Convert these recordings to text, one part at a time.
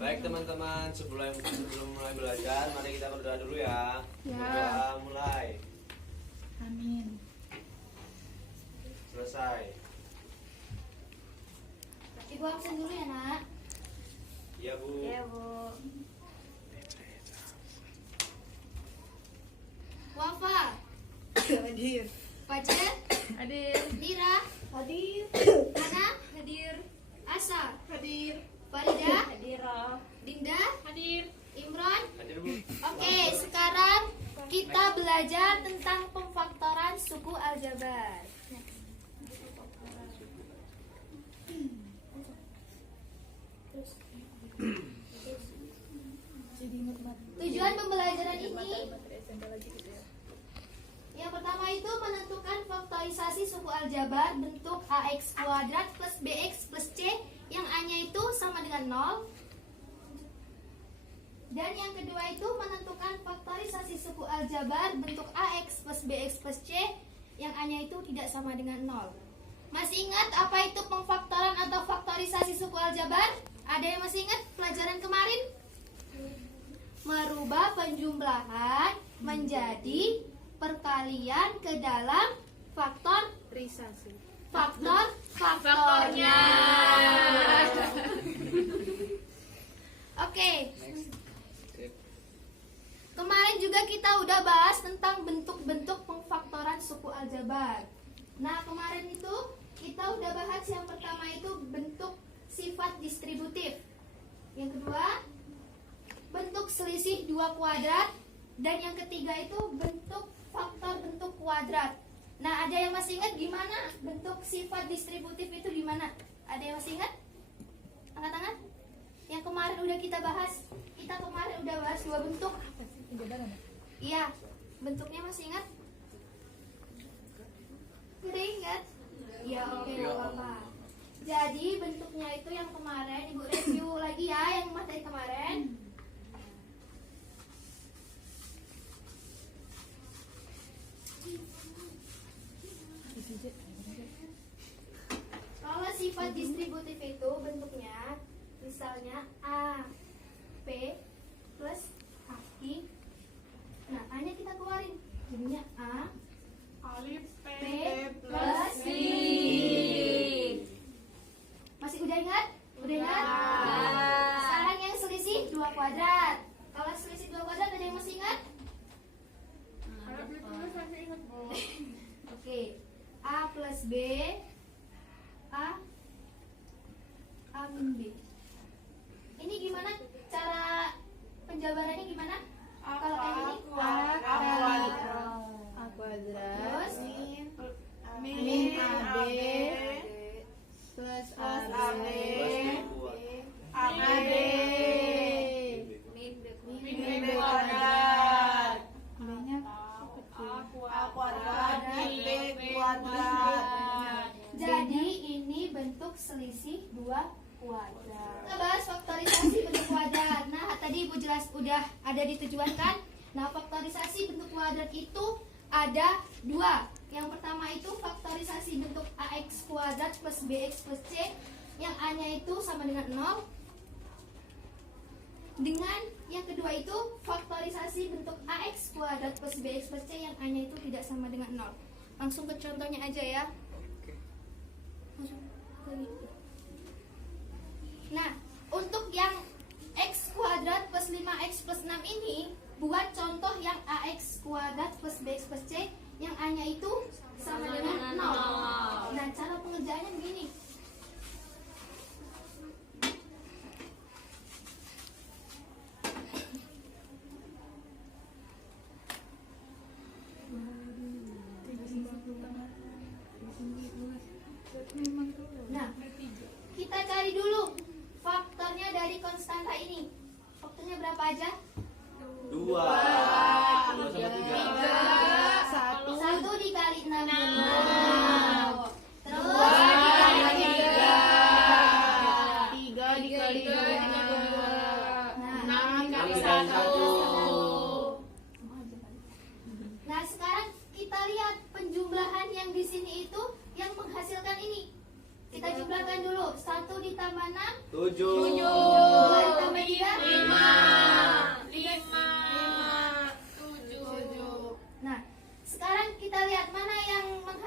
Baik teman-teman, sebelum mulai belajar, mari kita berdoa dulu ya. Berdoa mulai. Amin. Selesai. Ibu absen dulu ya nak. Iya Bu. Iya Bu. Wafa. Hadir. Fajar. Hadir. Mira. Hadir. Ana. Hadir. Asa. Hadir. Farida. Hadir. Dinda. Hadir. Imron. Hadir Bu. Oke, sekarang kita belajar tentang pemfaktoran suku aljabar. Tujuan pembelajaran ini yang pertama itu menentukan faktorisasi suku aljabar bentuk ax kuadrat plus bx plus c yang a-nya itu sama dengan 0. Dan yang kedua itu menentukan faktorisasi suku aljabar bentuk ax plus bx plus c yang a-nya itu tidak sama dengan 0. Masih ingat apa itu pemfaktoran atau faktorisasi suku aljabar? Ada yang masih ingat pelajaran kemarin? Merubah penjumlahan menjadi perkalian ke dalam faktornya. Oke. Kemarin juga kita udah bahas tentang bentuk-bentuk pemfaktoran suku aljabar. Nah, kemarin itu kita udah bahas yang pertama itu bentuk sifat distributif. Yang kedua, bentuk selisih 2 kuadrat. Dan yang ketiga itu bentuk faktor bentuk kuadrat. Nah, ada yang masih ingat gimana bentuk sifat distributif itu gimana? Ada yang masih ingat? Angkat tangan. Yang kemarin udah kita bahas. Kita kemarin udah bahas 2 bentuk. Iya, bentuknya masih ingat? Udah ingat? Ya oke, gak apa-apa. Jadi bentuknya itu yang kemarin, Ibu review lagi ya yang materi kemarin. Kalau sifat distributif itu bentuknya misalnya A P plus I. Nah, A-nya kita keluarin. Jadinya A Alif P plus I. Masih udah ingat? Udah ingat? Sekarang yang selisih 2 kuadrat. Kalau selisih 2 kuadrat ada yang masih ingat? Oke. A plus B A min B. Ini gimana cara penjabarannya gimana? Kalau kayak gini A kuadrat terus min AB plus AB AB min B kuadrat B-nya A kuadrat min B kuadrat. jadi ini bentuk selisih 2 kuadrat. Kita bahas faktorisasi bentuk kuadrat. Nah, tadi Ibu jelas udah ada di tujuan kan? Nah, faktorisasi bentuk kuadrat itu ada 2. Yang pertama itu faktorisasi bentuk ax kuadrat plus bx plus c yang a-nya itu sama dengan 0. Dengan yang kedua itu faktorisasi bentuk ax kuadrat plus bx plus c yang a-nya itu tidak sama dengan 0. Langsung ke contohnya aja ya. Nah, untuk yang x kuadrat plus 5x plus 6 ini, buat contoh yang ax kuadrat plus bx plus c yang a-nya itu sama dengan 0. Nah, cara pengerjaannya begini. Nah, kita cari dulu faktornya dari konstanta ini. Faktornya berapa aja? 2 sama 3. 1 dikali 6 Terus 2 dikali 3 dikali 2 6 dikali 1. Nah, sekarang kita lihat penjumlahan yang di sini itu yang menghasilkan ini. Kita jumlahkan dulu. 1 ditambah 6 7. 2 ditambah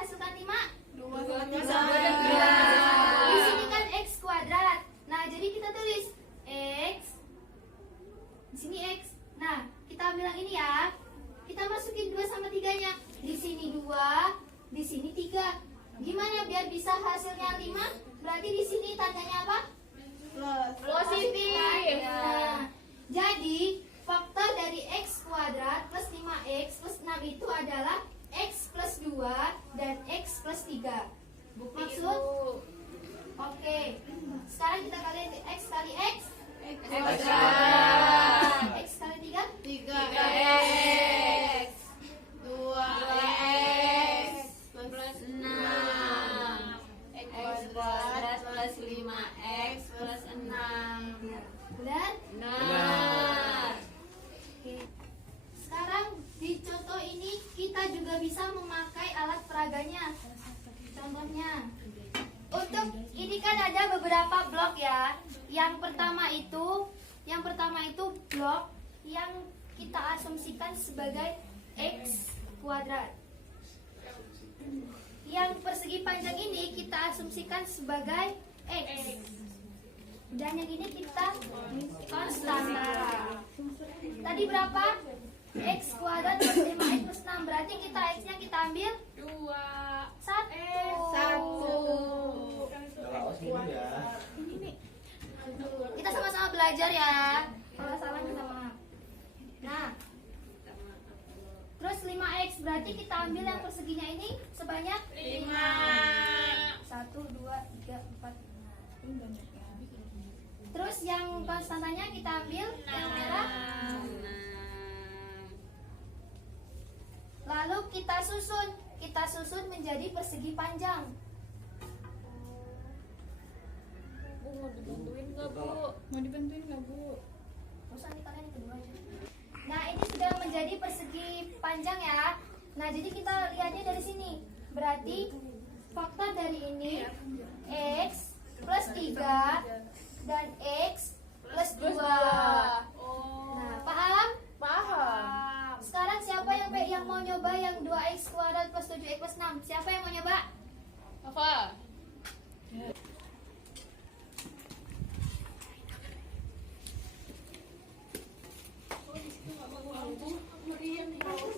menghasilkan 5? 2 Di sini kan X kuadrat. Nah, jadi kita tulis X. Di sini X. Nah, kita ambil yang ini ya. Kita masukin 2 sama 3-nya. Di sini 2, di sini 3. Gimana biar bisa hasilnya 5? Berarti di sini tandanya apa? Positif. Nah, jadi faktor dari X kuadrat plus 5X plus 6 itu adalah X plus 2 dan X plus 3. Maksud? Oke. Sekarang kita kalian X kali X. X kali 3. 3x 2x plus 6 x kuadrat plus 5x plus 6. Benar? Benar. Oke. Sekarang di contoh ini kita juga bisa memakai alat peraganya. Contohnya, untuk ini kan ada beberapa blok ya. Yang pertama itu blok yang kita asumsikan sebagai X kuadrat. Yang persegi panjang ini kita asumsikan sebagai X. Dan yang ini kita konstanta. Tadi berapa? X kuadrat plus 5X plus 6. Berarti kita X-nya kita ambil 1. Awas minum ya. Kita sama-sama belajar ya. Kalau salah minta maaf. Nah, terus 5X berarti kita ambil yang perseginya ini sebanyak 1, 2, 3, 4, 5. Terus yang konstantanya kita ambil yang merah. Lalu kita susun menjadi persegi panjang. Mau dibantuin nggak bu? Usah nih, kalian yang kedua aja. Nah, ini sudah menjadi persegi panjang ya. Nah, jadi kita lihatnya dari sini. Berarti faktor dari ini X plus 3 dan X plus 2. Nah, paham? Paham. Sekarang siapa yang mau nyoba yang 2X kuadrat plus 7X plus 6? Siapa yang mau nyoba? Apa?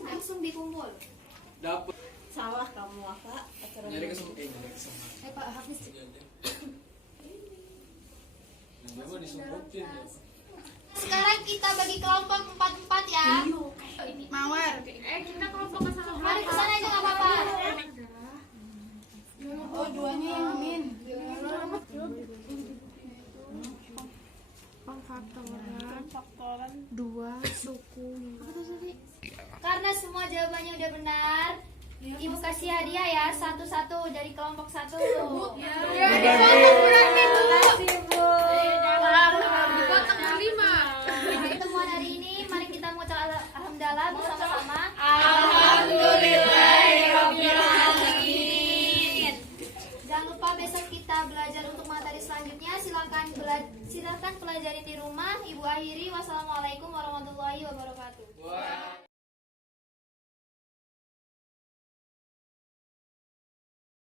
Langsung dikumpul. Dapat. Salah kamu apa? Nyari kesempatan. Pak Hafiz. Memang disemprotin ya. Sekarang kita bagi kelompok 4-4 ya. Mawar. Kita kelompok sama Mari ke sana aja nggak apa-apa. Oh, 2-nya yang min. Faktoran 2 suku. Karena semua jawabannya udah benar, Ibu kasih hadiah ya, satu-satu dari kelompok 1. Pertemuan hari ini, mari kita mengucap alhamdulillah bersama-sama. Jangan lupa besok kita belajar untuk materi selanjutnya. Silakan pelajari di rumah. Ibu akhiri. Wassalamualaikum warahmatullahi wabarakatuh.